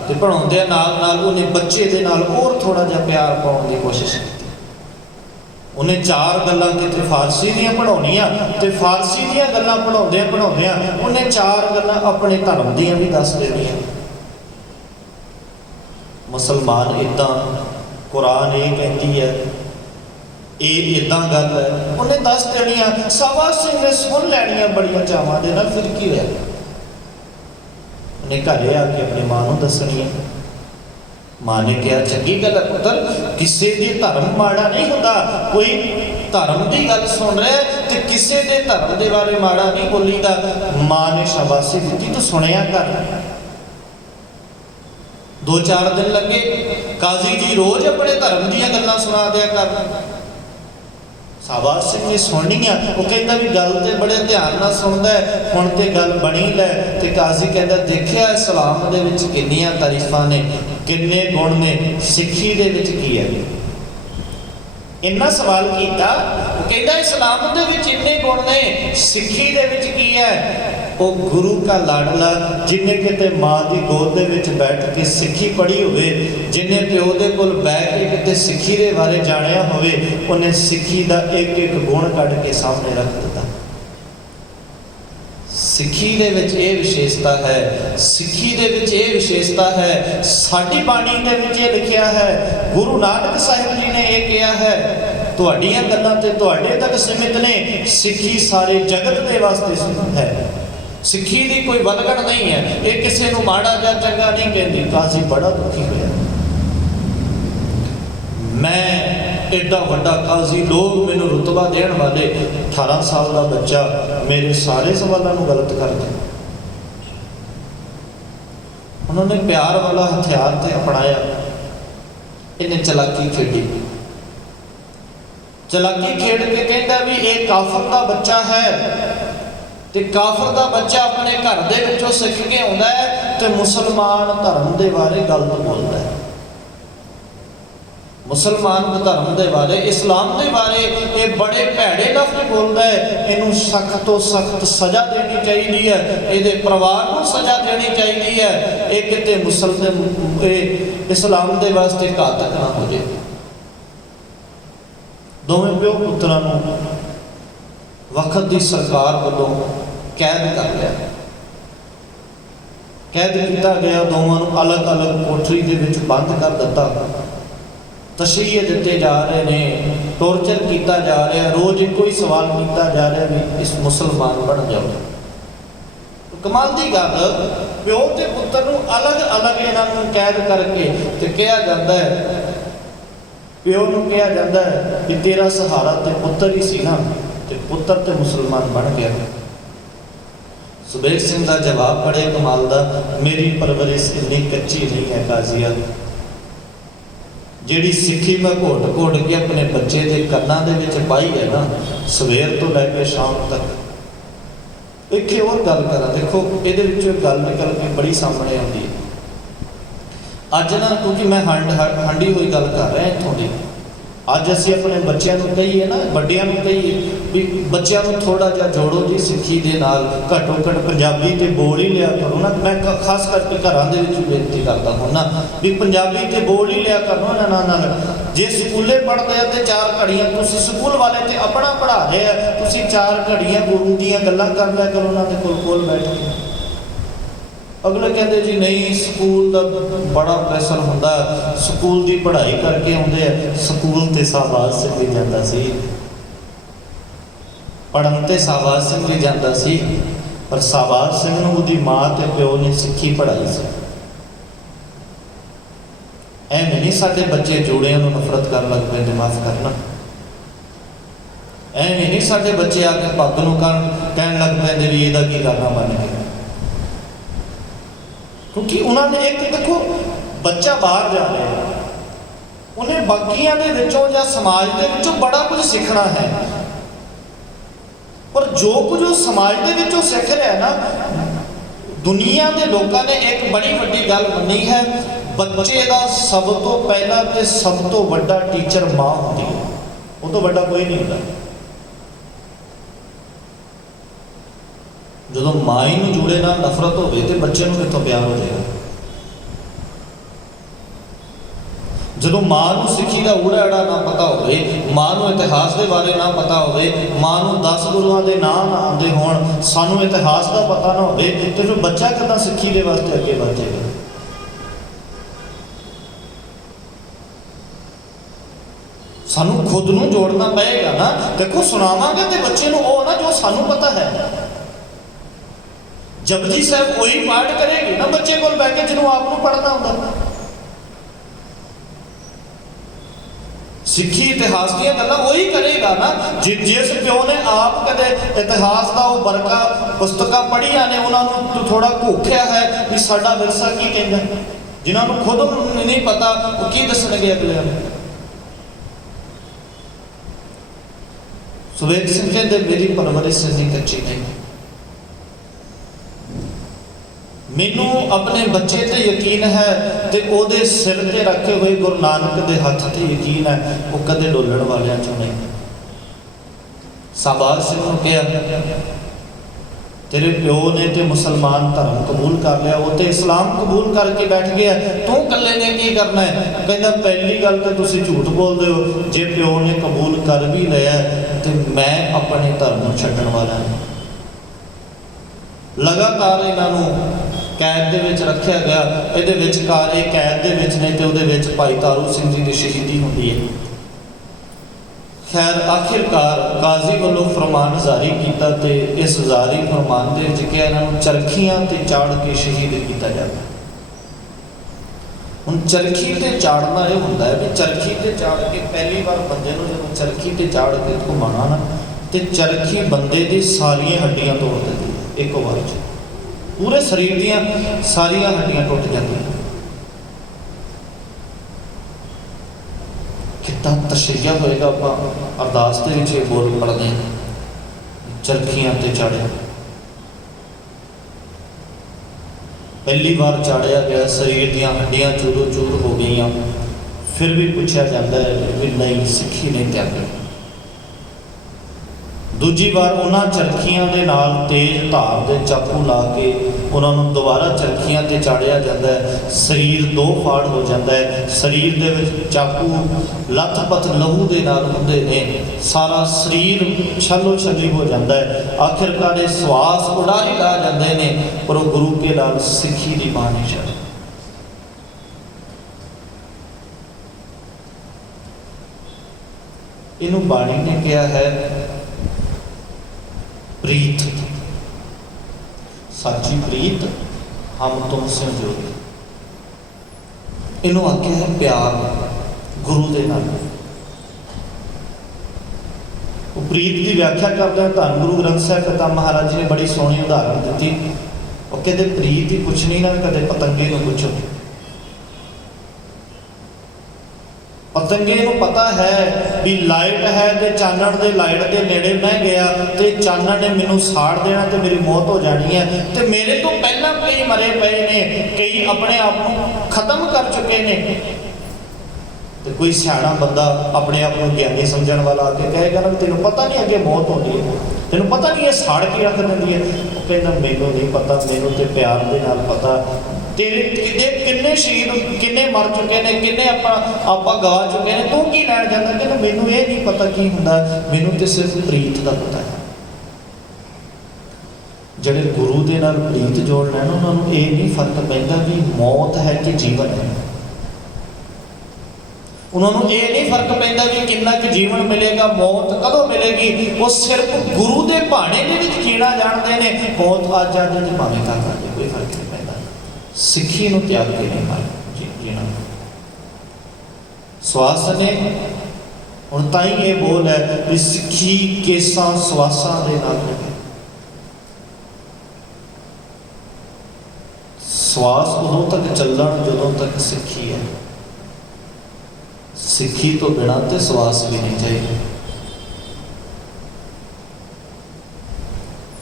ਤੇ ਪੜ੍ਹਾਉਂਦੇ ਨਾਲ ਉਹਨੇ ਬੱਚੇ ਦੇ ਨਾਲ ਹੋਰ ਥੋੜਾ ਜਿਹਾ ਪਿਆਰ ਪਾਉਣ ਦੀ ਕੋਸ਼ਿਸ਼ ਕੀਤੀ। ਉਹਨੇ 4 ਗੱਲਾਂ ਕਿਤੇ ਫਾਰਸੀ ਦੀਆਂ ਪੜ੍ਹਾਉਣੀਆਂ, ਤੇ ਫਾਰਸੀ ਦੀਆਂ ਗੱਲਾਂ ਪੜ੍ਹਾਉਂਦਿਆਂ ਉਹਨੇ 4 ਗੱਲਾਂ ਆਪਣੇ ਧਰਮ ਦੀਆਂ ਵੀ ਦੱਸ ਦੇਣੀਆਂ। ਮੁਸਲਮਾਨ ਇੱਦਾਂ, ਕੁਰਾਨ ਇਹ ਕਹਿੰਦੀ ਹੈ, ਇਹ ਇੱਦਾਂ ਗੱਲ ਹੈ, ਉਹਨੇ ਦੱਸ ਦੇਣੀਆਂ। ਸ਼ਾਬਾਸ਼ ਸਿੰਘ ਨੇ ਸੁਣ ਲੈਣੀਆਂ ਬੜੀਆਂ ਚਾਵਾਂ ਦੇ ਨਾਲ। ਫਿਰ ਕੀ ਹੋਇਆ, ਉਹਨੇ ਘਰੇ ਆ ਕੇ ਆਪਣੀ ਮਾਂ ਨੂੰ ਦੱਸਣੀ ਹੈ। ਮਾਂ ਨੇ ਕਿਹਾ, ਚੰਗੀ ਗੱਲ ਹੈ ਪੁੱਤਰ, ਕਿਸੇ ਦੇ ਧਰਮ ਮਾੜਾ ਨਹੀਂ ਹੁੰਦਾ। ਕੋਈ ਧਰਮ ਦੀ ਗੱਲ ਸੁਣ ਰਿਹਾ ਤੇ ਕਿਸੇ ਦੇ ਧਰਮ ਦੇ ਬਾਰੇ ਮਾੜਾ ਨਹੀਂ ਬੋਲੀਦਾ। ਮਾਂ ਨੇ ਸ਼ਾਬਾਸ਼ੀ ਦਿੱਤੀ, ਤੂੰ ਸੁਣਿਆ ਕਰ। 2-4 ਦਿਨ ਲੱਗੇ। ਕਾਜ਼ੀ ਜੀ ਰੋਜ਼ ਆਪਣੇ ਧਰਮ ਦੀਆਂ ਗੱਲਾਂ ਸੁਣਾ ਦਿਆ ਕਰਨ। ਸ਼ਾਬਾਸ਼ ਸਿੰਘ ਨੇ ਸੁਣਨੀਆਂ। ਉਹ ਕਹਿੰਦਾ ਵੀ ਗੱਲ ਤੇ ਬੜੇ ਧਿਆਨ ਨਾਲ ਸੁਣਦਾ, ਹੁਣ ਤੇ ਗੱਲ ਬਣੀ ਲੈ। ਤੇ ਕਾਜ਼ੀ ਕਹਿੰਦਾ, ਦੇਖਿਆ ਇਸਲਾਮ ਦੇ ਵਿੱਚ ਕਿੰਨੀਆਂ ਤਾਰੀਫਾਂ ਨੇ, ਕਿੰਨੇ ਗੁਣ ਨੇ, ਸਿੱਖੀ ਦੇ ਵਿੱਚ ਕੀ ਹੈ? ਇੰਨਾ ਸਵਾਲ ਕੀਤਾ। ਉਹ ਕਹਿੰਦਾ, ਇਸਲਾਮ ਦੇ ਵਿੱਚ ਇੰਨੇ ਗੁਣ ਨੇ, ਸਿੱਖੀ ਦੇ ਵਿੱਚ ਕੀ ਹੈ? ਉਹ ਗੁਰੂ ਕਾ ਲਾਡਲਾ, ਜਿਹਨੇ ਕਿਤੇ ਮਾਂ ਦੀ ਗੋਦ ਦੇ ਵਿੱਚ ਬੈਠ ਕੇ ਸਿੱਖੀ ਪੜ੍ਹੀ ਹੋਵੇ, ਜਿਹਨੇ ਪਿਓ ਦੇ ਕੋਲ ਬੈਠ ਕੇ ਕਿਤੇ ਸਿੱਖੀ ਦੇ ਬਾਰੇ ਜਾਣਿਆ ਹੋਵੇ, ਉਹਨੇ ਸਿੱਖੀ ਦਾ ਇੱਕ ਗੁਣ ਕੱਢ ਕੇ ਸਾਹਮਣੇ ਰੱਖ ਦਿੱਤਾ। ਸਿੱਖੀ ਦੇ ਵਿੱਚ ਇਹ ਵਿਸ਼ੇਸ਼ਤਾ ਹੈ, ਸਿੱਖੀ ਦੇ ਵਿੱਚ ਇਹ ਵਿਸ਼ੇਸ਼ਤਾ ਹੈ। ਸਾਡੀ ਬਾਣੀ ਦੇ ਵਿੱਚ ਇਹ ਲਿਖਿਆ ਹੈ, ਗੁਰੂ ਨਾਨਕ ਸਾਹਿਬ ਜੀ ਨੇ ਇਹ ਕਿਹਾ ਹੈ, ਤੁਹਾਡੀਆਂ ਗੱਲਾਂ ਤੇ ਤੁਹਾਡੇ ਤੱਕ ਸੀਮਿਤ ਨੇ, ਸਿੱਖੀ ਸਾਰੇ ਜਗਤ ਦੇ ਵਾਸਤੇ ਹੈ। ਸਿੱਖੀ ਦੀ ਕੋਈ ਵਲਗਣ ਨਹੀਂ ਹੈ, ਇਹ ਕਿਸੇ ਨੂੰ ਮਾੜਾ ਜਾਂ ਚੰਗਾ ਨਹੀਂ ਕਹਿੰਦੀ। ਕਾਜ਼ੀ ਬੜਾ ਦੁਖੀ ਹੋਇਆ। ਮੈਂ ਐਡਾ ਵੱਡਾ ਕਾਜ਼ੀ, ਲੋਕ ਮੈਨੂੰ ਰੁਤਬਾ ਦੇਣ ਵਾਲੇ, 18 ਸਾਲ ਦਾ ਬੱਚਾ ਮੇਰੇ ਸਾਰੇ ਸਵਾਲਾਂ ਨੂੰ ਗਲਤ ਕਰ ਦਿਆ। ਉਹਨਾਂ ਨੇ ਪਿਆਰ ਵਾਲਾ ਹਥਿਆਰ ਤੇ ਅਪਣਾਇਆ। ਇਹਨੇ ਚਲਾਕੀ ਖੇਡੀ। ਚਲਾਕੀ ਖੇਡ ਕੇ ਕਹਿੰਦਾ ਵੀ ਇਹ ਕਾਫਰ ਦਾ ਬੱਚਾ ਹੈ, ਤੇ ਕਾਫਰ ਦਾ ਬੱਚਾ ਆਪਣੇ ਘਰ ਦੇ ਵਿੱਚੋਂ ਸਿੱਖ ਕੇ ਆਉਂਦਾ ਹੈ ਤੇ ਮੁਸਲਮਾਨ ਧਰਮ ਦੇ ਬਾਰੇ ਗਲਤ ਬੋਲਦਾ ਹੈ। ਮੁਸਲਮਾਨ ਧਰਮ ਦੇ ਬਾਰੇ, ਇਸਲਾਮ ਦੇ ਬਾਰੇ ਇਹ ਬੜੇ ਭੈੜੇ ਲਫ਼ਜ਼ ਬੋਲਦਾ ਹੈ। ਇਹਨੂੰ ਸਖਤ ਤੋਂ ਸਖਤ ਸਜ਼ਾ ਦੇਣੀ ਚਾਹੀਦੀ ਹੈ, ਇਹਦੇ ਪਰਿਵਾਰ ਨੂੰ ਸਜ਼ਾ ਦੇਣੀ ਚਾਹੀਦੀ ਹੈ। ਇਹ ਕਿਤੇ ਇਸਲਾਮ ਦੇ ਵਾਸਤੇ ਘਾਤਕ ਨਾ ਹੋ ਜਾਏ। ਦੋਵੇਂ ਪਿਓ ਪੁੱਤਰਾਂ ਨੂੰ ਵਕਤ ਦੀ ਸਰਕਾਰ ਵੱਲੋਂ ਕੈਦ ਕਰ ਲਿਆ। ਕੈਦ ਕੀਤਾ ਗਿਆ। ਦੋਵਾਂ ਨੂੰ ਅਲੱਗ-ਅਲੱਗ ਕੋਠਰੀ ਦੇ ਵਿੱਚ ਬੰਦ ਕਰ ਦਿੱਤਾ। ਤਸ਼ਰੀਹ ਦਿੱਤੇ ਜਾ ਰਹੇ ਨੇ, ਟੌਰਚਰ ਕੀਤਾ ਜਾ ਰਿਹਾ। ਰੋਜ਼ ਇੱਕੋ ਹੀ ਸਵਾਲ ਕੀਤਾ ਜਾ ਰਿਹਾ ਵੀ ਇਸ ਮੁਸਲਮਾਨ ਬਣ ਜਾਓ। कमाल की गल, प्यो ते पुत्र नूं अलग अलग इन्हां नूं कैद करके ते कहा जाता है, प्यो नूं कहा जाता है कि तेरा सहारा ते पुत्र ही सी ना, ते पुत्र ते मुसलमान बन गया। सुबेग सिंह का जवाब बड़े कमाल का, मेरी परवरिश इन्नी कच्ची नहीं है काजिया, जिहड़ी सिक्खी मैं घोट घोट के अपने बच्चे के कन्नां दे विच पाई है ना, सवेर तो लैके शाम तक। एक और गल करा, देखो ये गल निकल के बड़ी सामने आती है अज ना, क्योंकि मैं हंडी हुई गल कर रहा इतों की। अज असी अपने बच्चों को कहीए ना, बड़िया कहीए भी बच्चों को थोड़ा जा जोड़ो जी सिक्खी के नाल, घट्टो घट पंजाबी तो बोल ही लिया करो ना। मैं खास करके घरों के बेनती करता हूँ ना भी पंजाबी तो बोल ही लिया करो ना। जे स्कूले पढ़ते हैं तो 4 घड़ियाँ तुम स्कूल वाले तो अपना पढ़ा रहे हैं, तुम 4 घड़ियाँ गुरु दियाँ गल्लां कर लिया करो उन्होंने कोल बैठ के। अगले कहते जी नहीं स्कूल का बड़ा प्रेशर होंदा, स्कूल की पढ़ाई करके आते हैं। स्कूल तो शाहबाज सिंह भी जाता सी, पढ़न तो शाहबाज सिंह भी जाता सी, पर शाहबाज सिंह नूं उहदी माँ ते प्यो ने सिक्खी पढ़ाई सी। एवें नहीं साडे बच्चे जोड़ियां नूं नफरत कर लग पैंदे, माफ करना। एवें नहीं साडे बच्चे आके पग नूं कहण लग पैंदे भी इहदा की करना बन के, क्योंकि उन्होंने एक देखो बच्चा बाहर जा रहा है, उन्हें बाकियां दे विचों या समाज दे विचों बड़ा कुछ सीखना है, पर जो कुछ समाज दे विचों सीख रहा है ना, दुनिया के लोगों ने एक बड़ी वड्डी गल मनी है, बच्चे का सब तो पहला ते सब तो वड्डा टीचर माँ होती है, वो तो वड्डा कोई नहीं होता। जो माँ ही जुड़े ना नफरत हो तो बच्चे को कितों प्यार हो जाएगा। जो माँ को सिक्खी का ऊड़ा एड़ा ना पता हो, माँ को इतिहास के बारे ना पता हो, माँ को 10 गुरुओं के नाम ना आते हो, सानू इतिहास का पता ना हो, तो जो बच्चा कितना सिक्खी के वास्ते अगे बढ़ेगा। सानू खुद नूं जोड़ना पएगा ना। देखो सुनावांगे तो बच्चे नूं वो ना जो सानू पता है। जपजी साहब वही पाठ करेगी ना बच्चे को बैठ के जिन्होंने आपको पढ़ना होता। सिक्खी इतिहास दी गल्लां वही करेगा ना जिस प्यो ने आप कदे इतिहास का वो बरका पुस्तकां पढ़िया ने, उन्होंने थोड़ा घोखिया है कि साडा विरसा की कहंदा, जिन्होंने खुद नहीं पता वो की दसणगे अगले। सुबेग सिंह कहते मेरी परवरिश इन्नी कच्ची नहीं, मैनू अपने बच्चे ते यकीन है ते ओदे सिर ते रखे हुए गुरु नानक दे हथ ते यकीन है, वो कदे डोलण वालियां चों नहीं। शाहबाज सिंह नूं कहा तेरे प्यो ने ते मुसलमान धर्म कबूल कर लिया, वो तो इस्लाम कबूल करके बैठ गया, तू कल्ले ने की करना है। कहता पहली गल तो तुसीं झूठ बोलते हो, जे प्यो ने कबूल कर भी लिया तो मैं अपने धर्म छड्डण वाला नहीं। लगातार इन्हों कैद दे विच रखा गया, ये विचकार कैद दे विच ने तो उहदे भाई तारू सिंह जी की शहीदी होती है। खैर आखिरकार काजी वालों फरमान जारी किया, तो इस जारी फरमान के क्या इन्होंने चरखियां ते चाड़ के शहीद किया जाता। हुण चरखी ते चाड़ना यह होंदा है भी चरखी ते चाड़ के पहली बार बंदे नूं जदों चरखी ते चाड़ के घुमाना ना, तो चरखी बंदे दी सारियां हड्डियां तोड़ देती है एक बार च, पूरे शरीर दियां सारियां हड्डियां टुट जाती। कितना तशैया होएगा, आप अरदास के विच बोल पढ़ते हैं चरखियां ते चाड़िया। पहली बार चाड़िया गया, शरीर दियां हड्डियां चूरो चूर हो गई, फिर भी पूछा जाता है कि नहीं सिक्खी नहीं त्यागी। दूजी बार उन्होंने चरखियां के नाल तेज धार के चाकू ला के उन्होंने दोबारा चरखियां ते चाड़िया जाता है, शरीर 2 फाड़ हो जाता है, शरीर के विच चाकू लथपथ लहू के नाल हुंदे ने, सारा शरीर छलो छली हो जाता है। आखिरकार ये श्वास उड़ारी ला जाते हैं, पर वो गुरु के नाल सिक्खी की मां नहीं चढ़ी। इनू बाणी ने कहा है प्रीत। साची प्रीत हम तुम स्यों जोड़ी। इनू आख्या है प्यार गुरु दे नाल। प्रीत की व्याख्या करते हैं धन गुरु ग्रंथ साहिब पिता महाराज जी ने बड़ी सोहनी उदाहरण दी। वो कहते प्रीत ही पुछनी ना कदे पतंगे को पुछो। पतंगे को पता है भी लाइट है तो चानण दे लाइट के नेड़े मैं गया तो चानण ने मैनू साड़ देना तो मेरी मौत हो जानी है। तो मेरे तो पहला कई मरे पे ने, कई अपने आप को खत्म कर चुके ने। तो कोई सियाणा बंदा अपने आप को ज्ञानी समझण वाला आके कहेगा ना तेन पता नहीं अगे मौत होनी है, तेन पता नहीं है साड़ के रख देंदी है। वो कहना मैनू नहीं पता, मैनू तो प्यार के नाल पता। तेरे किन्ने शहीद किन्ने मर चुके हैं, किन्ने आप गवा चुके हैं, तू की लैन जाता। कहना मैनू ये नहीं पता की हुंदा, मैनू तो सिर्फ प्रीत का पता है। जिहड़े गुरु के नाल प्रीत जोड़ लैन उन्होंने ये नहीं फर्क पैंदा भी मौत है कि जीवन है। उन्होंने ये नहीं फर्क पैंदा कि कितना कि जीवन मिलेगा, मौत कदों मिलेगी। वो सिर्फ गुरु के भाने के जीना जानते हैं। मौत अज आ जाए भावें कल आ जाए, कोई फर्क नहीं पैंदा। सिक्खी नूं त्याग के नहीं मर जीना। स्वास ने हुण ताई ये बोल है कि सिक्खी केसां स्वासां दे नाल लगे। स्वास उदों तक चलण जदों तक सिक्खी है। सिक्खी तो बिना तो स्वास भी नहीं चाहिए।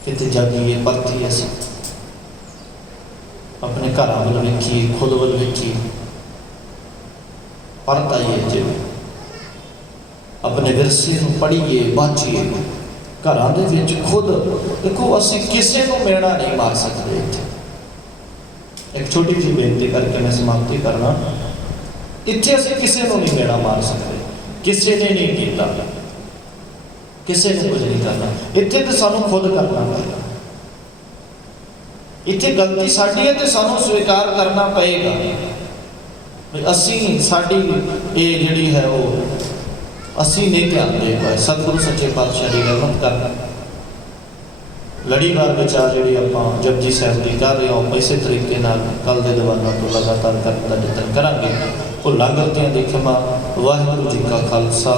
कितने जागिए परतीए असीं अपने घर वाल वेखीए, खुद वाल वेखीए, परत आइए जे अपने विरसे नूं पढ़ीए, बाँचीए। घरां दे विच खुद देखो असीं किसी नूं मेणा नहीं मार सकते। इत्थे एक छोटी जी बेनती करके मैं समाप्ति करना। इत्थे असीं किसी को नहीं मेड़ा मार सकते, किसी ने नहीं किया, किसी ने कुछ नहीं करना। इत्थे तो सानू खुद करना पड़ेगा। इत्थे गलती साडी है तो सानू स्वीकार करना पड़ेगा। असीं साडी ये जिहड़ी है वो असीं नहीं ध्यान दे पाए। सतगुरु सच्चे पातशाह की रहमत करना। लड़ीवार विचार जी आप जपजी साहिब की कर रहे हो, इस तरीके कल के दीवानों तो लगातार करने का यतन करांगे। भुलां गलतियां दी क्षमा। वाहिगुरू जी का खालसा